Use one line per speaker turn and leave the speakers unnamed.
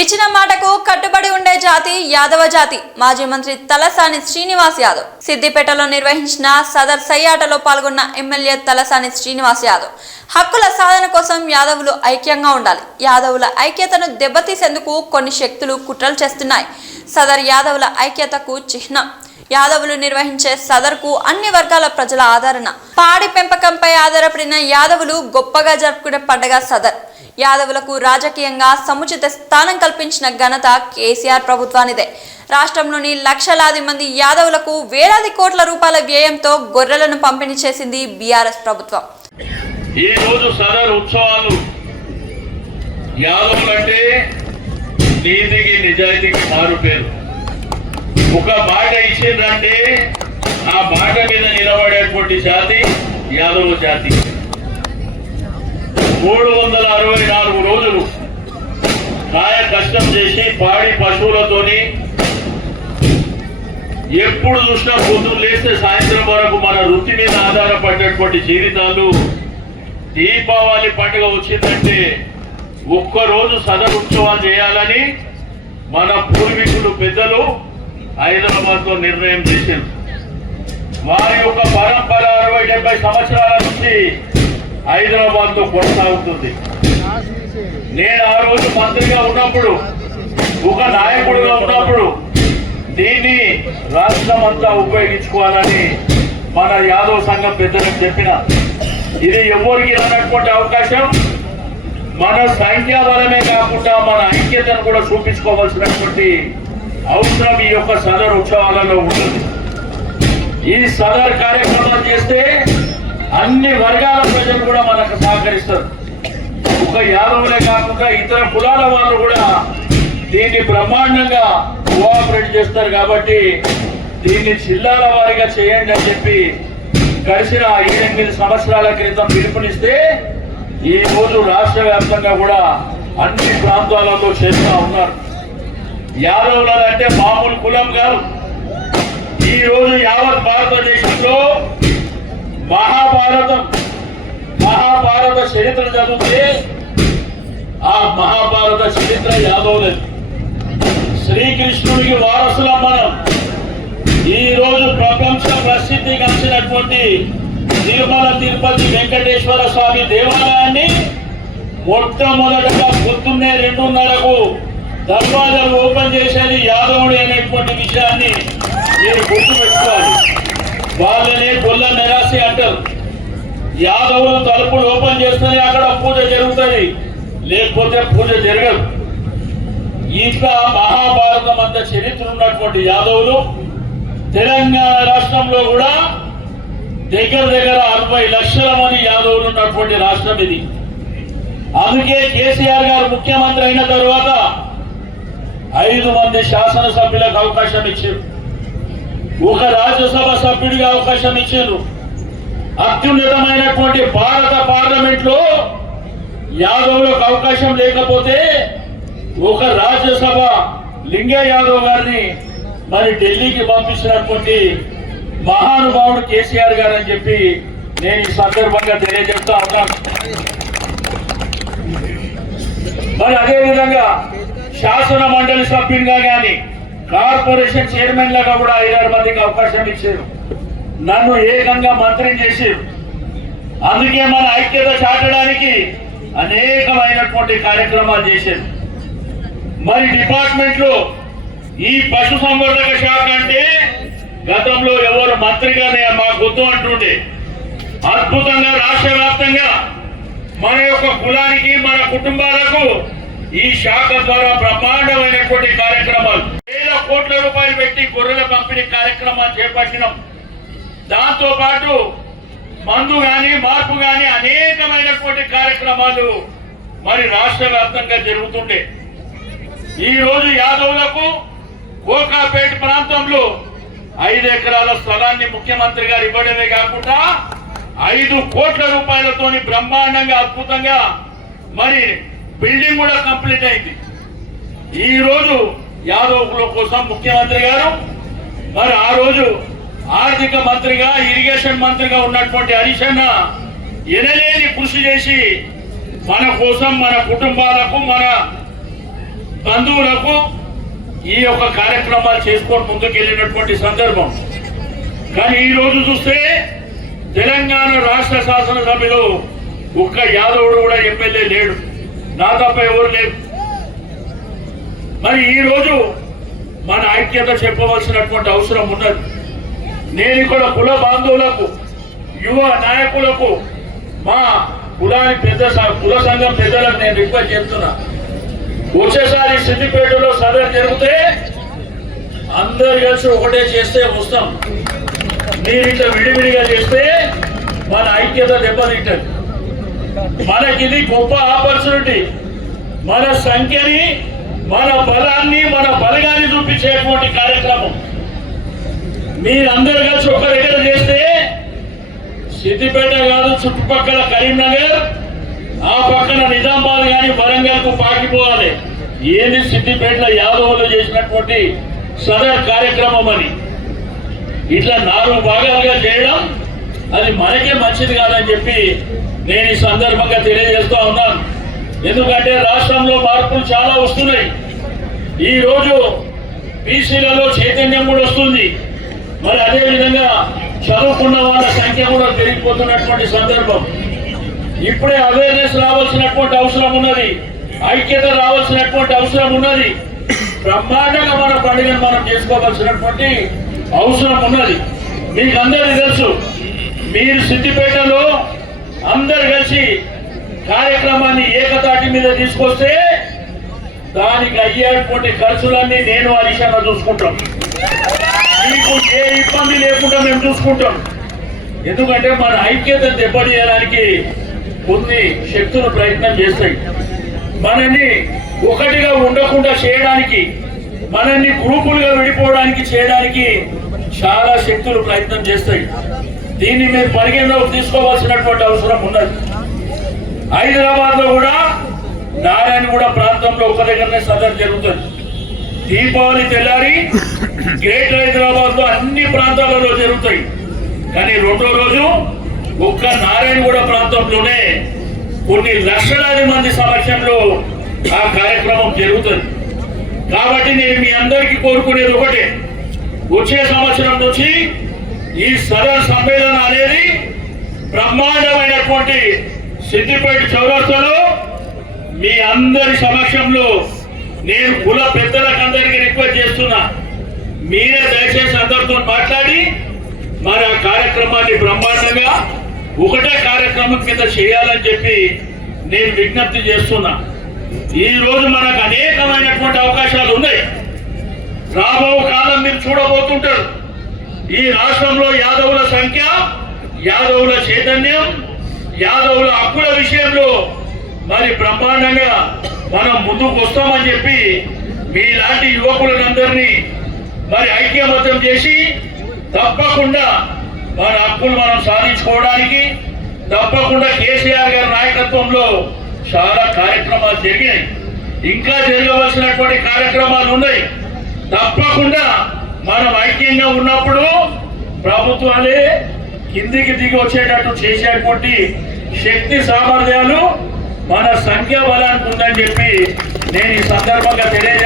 ఇచ్చిన మాటకు కట్టుబడి ఉండే జాతి యాదవ జాతి. మాజీ మంత్రి తలసాని శ్రీనివాస్ యాదవ్. సిద్దిపేటలో నిర్వహించిన సదర్ సయ్యాటలో పాల్గొన్న ఎమ్మెల్యే తలసాని శ్రీనివాస్ యాదవ్. హక్కుల సాధన కోసం యాదవులు ఐక్యంగా ఉండాలి. యాదవుల ఐక్యతను దెబ్బతీసేందుకు కొన్ని శక్తులు కుట్రలు చేస్తున్నాయి. సదర్ యాదవుల ఐక్యతకు చిహ్నం. యాదవులు నిర్వహించే సదర్కు అన్ని వర్గాల ప్రజల ఆదరణ. పాడి పెంపకంపై ఆధారపడిన యాదవులు గొప్పగా జరుపుకునే పండగ సదర్. యాదవులకు రాజకీయంగా సముచిత స్థానం కల్పించిన ఘనత కేసీఆర్ ప్రభుత్వానిదే. రాష్ట్రంలోని లక్షలాది మంది యాదవులకు వేలాది కోట్ల రూపాయల వ్యయంతో గొర్రెలను పంపిణీ చేసింది బీఆర్ఎస్ ప్రభుత్వం.
ఈ రోజు సదర్ ఉత్సవాలు యాదవులంటే నీతికి నిజాయితీకి మారు పేరు. ఒక మాట ఇచ్చిందంటే ఆ మాట మీద నిలబడేటువంటి జాతి యాదవ జాతి. మూడు వందల అరవై నాలుగు రోజులు కాయ కష్టం చేసి పాడి పశువులతోని ఎప్పుడు చూసినా పొద్దున్న లేస్తే సాయంత్రం వరకు మన వృత్తి మీద ఆధారపడినటువంటి జీవితాలు దీపావళి పండుగ వచ్చిందంటే ఒక్కరోజు సదరు ఉత్సవాలు చేయాలని మన పూర్వీకులు పెద్దలు హైదరాబాద్లో నిర్ణయం చేశారు. వారి యొక్క పరంపర అరవై డెబ్బై సంవత్సరాల నుంచి హైదరాబాద్లో కొనసాగుతుంది. నేను ఆ రోజు మంత్రిగా ఉన్నప్పుడు ఒక నాయకుడిగా ఉన్నప్పుడు దీన్ని రాష్ట్రం అంతా ఉపయోగించుకోవాలని మన యాదవ్ సంఘం పెద్దలకు చెప్పిన. ఇది ఎవరికి రానటువంటి అవకాశం? మన సంఖ్యాబలమే కాకుండా మన ఐక్యతను కూడా చూపించుకోవాల్సినటువంటి అవసరం ఈ యొక్క సదర్ ఉత్సవాలలో ఉంటుంది. ఈ సదర్ కార్యక్రమాలు చేస్తే అన్ని వర్గాల ప్రజలు కూడా మనకు సహకరిస్తారు. ఒక యాదవులే కాకుండా ఇతర కులాల వాళ్ళు కూడా దీన్ని బ్రహ్మాండంగా కోఆపరేట్ చేస్తారు కాబట్టి దీన్ని జిల్లాల వారీగా చేయండి అని చెప్పి గడిచిన ఏడెనిమిది సంవత్సరాల క్రితం పిలుపునిస్తే ఈ రోజు రాష్ట్ర వ్యాప్తంగా కూడా అన్ని ప్రాంతాలలో చేస్తూ ఉన్నారు. యాదవులు అంటే మామూలు కులం కాదు. ఈ రోజు యావత్ భారతదేశంలో మహాభారతం. మహాభారత చరిత్ర చదివితే ఆ మహాభారత చరిత్ర యాదవులది. శ్రీకృష్ణుడికి వారసులం మనం. ఈ రోజు ప్రపంచ ప్రసిద్ధి గంచినటువంటి తిరుమల తిరుపతి వెంకటేశ్వర స్వామి దేవాలయాన్ని మొట్టమొదటగా పొద్దున్నే రెండున్నరకు దర్వాజాలు ఓపెన్ చేసేది యాదవుడు అనేటువంటి విషయాన్ని మీరు గుర్తుపెట్టుకోవాలి. వాళ్ళని గొల్ల నిరాశి అంటారు. యాదవులు తలుపులు ఓపెన్ చేస్తేనే అక్కడ పూజ జరుగుతుంది లేకపోతే పూజ జరగదు. ఇంకా మహాభారతం అంత చరిత్ర ఉన్నటువంటి యాదవులు తెలంగాణ రాష్ట్రంలో కూడా దగ్గర దగ్గర అరవై లక్షల మంది యాదవులు ఉన్నటువంటి రాష్ట్రం ఇది. అందుకే కేసీఆర్ గారు ముఖ్యమంత్రి అయిన తరువాత ఐదు మంది శాసనసభ్యులకు అవకాశం ఇచ్చారు. ఒక రాజ్యసభ సభ్యుడిగా అవకాశం ఇచ్చారు. అత్యున్నతమైనటువంటి భారత పార్లమెంట్లో యాదవులకు అవకాశం లేకపోతే ఒక రాజ్యసభ లింగయ్య యాదవ్ గారిని మరి ఢిల్లీకి పంపించినటువంటి మహానుభావుడు కేసీఆర్ గారు అని చెప్పి నేను ఈ సందర్భంగా తెలియజేస్తా ఉన్నాను. మరి అదేవిధంగా శాసన మండలి సభ్యునిగా కానీ కార్పొరేషన్ చైర్మన్ లాగా కూడా ఐదారు మందికి అవకాశం ఇచ్చారు. నన్ను ఏకంగా మంత్రిని చేశారు. అందుకే మన ఐక్యత చాటడానికి అనేకమైనటువంటి కార్యక్రమాలు చేశారు. మరి డిపార్ట్మెంట్లో ఈ పశు సంవర్ధక శాఖ అంటే గతంలో ఎవరు మంత్రిగానే మా గుర్తు అంటుండే. అద్భుతంగా రాష్ట్ర వ్యాప్తంగా మన యొక్క కులానికి మన కుటుంబాలకు ఈ శాఖ ద్వారా బ్రహ్మాండమైనటువంటి కార్యక్రమాలు వేల కోట్ల రూపాయలు పెట్టి గొర్రెల పంపిణీ కార్యక్రమాలు చేపట్టినాం. దాంతో పాటు మందు గాని మార్పు గాని అనేకమైనటువంటి కార్యక్రమాలు మరి రాష్ట్ర వ్యాప్తంగా జరుగుతుండే. ఈ రోజు యాదవులకు కోకాపేట ప్రాంతంలో ఐదు ఎకరాల స్థలాన్ని ముఖ్యమంత్రి గారు ఇవ్వడమే కాకుండా ఐదు కోట్ల రూపాయలతోని బ్రహ్మాండంగా అద్భుతంగా మరి బిల్డింగ్ కూడా కంప్లీట్ అయింది. ఈరోజు యాదవ్ల కోసం ముఖ్యమంత్రి గారు మరి ఆ రోజు ఆర్థిక మంత్రిగా ఇరిగేషన్ మంత్రిగా ఉన్నటువంటి హరీష్ అన్న ఎనలేని కృషి చేసి మన కోసం మన కుటుంబాలకు మన బంధువులకు ఈ యొక్క కార్యక్రమాలు చేసుకొని ముందుకు వెళ్ళినటువంటి సందర్భం. కానీ ఈరోజు చూస్తే తెలంగాణ రాష్ట్ర శాసనసభలో ఒక్క యాదవుడు కూడా ఎమ్మెల్యే లేడు. నా తప్ప ఎవరు లేరు. మరి ఈ రోజు మన ఐక్యత చెప్పవలసినటువంటి అవసరం ఉన్నది. నేను ఇక్కడ కుల బాంధవులకు యువ నాయకులకు మా కులాని పెద్ద కుల సంఘం పెద్దలకు నేను రిక్వెస్ట్ చేస్తున్నా. వచ్చేసారి సిద్దిపేటలో సదర్ జరిగితే అందరు కలిసి ఒకటే చేస్తే వస్తాం. మీరు ఇట్లా విడివిడిగా చేస్తే మన ఐక్యత దెబ్బతింటది. మనకి ఇది గొప్ప ఆపర్చునిటీ. మన సంఖ్యని మన బలాన్ని మన బలగాన్ని చూపించేటువంటి కార్యక్రమం. మీరందరూ కలిసి ఒక దగ్గర చేస్తే సిద్దిపేట కాదు చుట్టుపక్కల కరీంనగర్ ఆ పక్కన నిజామాబాద్ కానీ వరంగల్కు పాకిపోవాలి. ఏది సిద్దిపేటలో యాదవులు చేసినటువంటి సదర్ కార్యక్రమం అని. ఇట్లా నాలుగు భాగాలుగా చేయడం అది మనకే మంచిది కాదని చెప్పి నేను ఈ సందర్భంగా తెలియజేస్తూ ఉన్నాను. ఎందుకంటే రాష్ట్రంలో మార్పులు చాలా వస్తున్నాయి. ఈ రోజు బీసీలలో చైతన్యం కూడా వస్తుంది. మరి అదేవిధంగా చదువుకున్న వాళ్ళ సంఖ్య కూడా పెరిగిపోతున్నటువంటి సందర్భం. ఇప్పుడే అవేర్నెస్ రావాల్సినటువంటి అవసరం ఉన్నది. ఐక్యత రావాల్సినటువంటి అవసరం ఉన్నది. బ్రహ్మాండంగా మన పండుగను మనం చేసుకోవాల్సినటువంటి అవసరం ఉన్నది. మీకు అందరికీ తెలుసు మీరు సిద్దిపేటలో అందరు కలిసి కార్యక్రమాన్ని ఏకతాటి మీద తీసుకొస్తే దానికి అయ్యేటువంటి ఖర్చులన్నీ నేను హరీషాన చూసుకుంటాం. మీకు ఏ ఇబ్బంది లేకుండా మేము చూసుకుంటాం. ఎందుకంటే మన ఐక్యత దెబ్బతీయడానికి కొన్ని శక్తులు ప్రయత్నం చేస్తాయి. మనల్ని ఒకటిగా ఉండకుండా చేయడానికి మనల్ని గ్రూపులుగా విడిపోవడానికి చేయడానికి చాలా శక్తులు ప్రయత్నం చేస్తాయి. దీన్ని మీరు పరిగణలోకి తీసుకోవాల్సినటువంటి అవసరం ఉన్నది. హైదరాబాద్లో కూడా నారాయణగూడ ప్రాంతంలో ఒక దగ్గరనే సదర్ జరుగుతుంది. దీపావళి తెల్లారి గ్రేటర్ హైదరాబాద్లో అన్ని ప్రాంతాలలో జరుగుతాయి. కానీ రెండో రోజు ఒక్క నారాయణగూడ ప్రాంతంలోనే కొన్ని లక్షలాది మంది సమక్షంలో ఆ కార్యక్రమం జరుగుతుంది. కాబట్టి నేను మీ అందరికీ కోరుకునేది ఒకటే. వచ్చే సంవత్సరం నుంచి ఈ సదర్ సమ్మేళనం అనేది బ్రహ్మాండమైనటువంటి సిద్దిపేట చౌరస్తలో మీ అందరి సమక్షంలో నేను కుల పెద్దలకందరికీ రిక్వెస్ట్ చేస్తున్నా. మీరే దయచేసి అందరితో మాట్లాడి మరి ఆ కార్యక్రమాన్ని బ్రహ్మాండంగా ఒకటే కార్యక్రమం కింద చేయాలని చెప్పి నేను విజ్ఞప్తి చేస్తున్నా. ఈ రోజు మనకు అనేకమైనటువంటి అవకాశాలు ఉన్నాయి. రాబో కాలం మీరు చూడబోతుంటారు. ఈ రాష్ట్రంలో యాదవుల సంఖ్య యాదవుల చైతన్యం యాదవుల హక్కుల విషయంలో మరి బ్రహ్మాండంగా మనం ముందుకు వస్తామని చెప్పి మీలాంటి యువకులందరినీ మరి ఐక్యమత్యం చేసి తప్పకుండా మన హక్కులు మనం సాధించుకోవడానికి తప్పకుండా కేసీఆర్ గారి నాయకత్వంలో చాలా కార్యక్రమాలు జరిగినాయి. ఇంకా జరగవలసినటువంటి కార్యక్రమాలు ఉన్నాయి. తప్పకుండా మనం ఐక్యంగా ఉన్నప్పుడు ప్రభుత్వాలే కిందికి దిగి వచ్చేటట్టు చేసేటువంటి శక్తి సామర్థ్యాలు మన సంఖ్యా బలానికి ఉందని చెప్పి నేను ఈ సందర్భంగా తెలియజేస్తాను